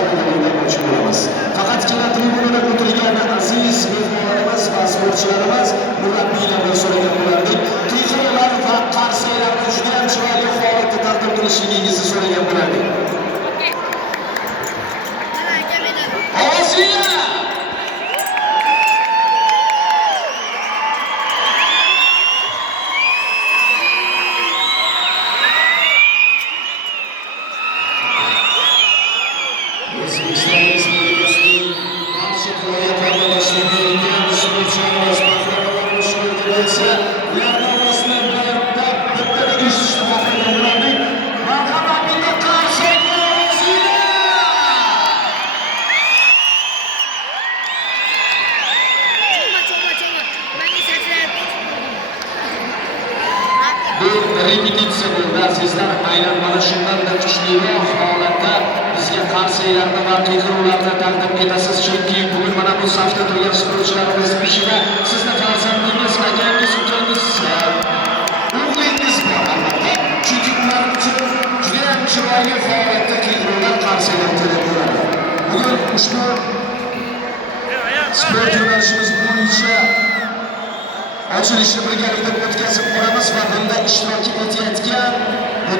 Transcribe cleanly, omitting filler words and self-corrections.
ishtirokchilar bilan o'ynamoqchi bo'lamiz. Faqatgina tribunada o'tirgan aziz mehmonlarimiz va sportchilarimiz murabbiylardan so'ragan bo'lardik. Qiyg'irlar va qarsaklarni juda ham chiroyli holatda taqdim qilishligingizni so'ragan bo'lardik. Repetitsiya bo'ldi azizlar. Aynan mana shundan kuchliroq holatda bizga qarsaklarni va qiyg'iruvlarni taqdim etasiz. Chunki bugun mana bu safda turgan sportchilarimiz ichida sizni farzandingiz, akangiz, ukangiz, o'g'lingiz bor albatta. Chunki ular uchun juda ham chiroyli holatda qiyg'iruvlar, qarsaklar talab bo'ladi. Bugun ushbu sport yo'nalishimiz bo'yicha ochilishni birgalikda o'tkazib boramiz va bunda ishtirok etayotgan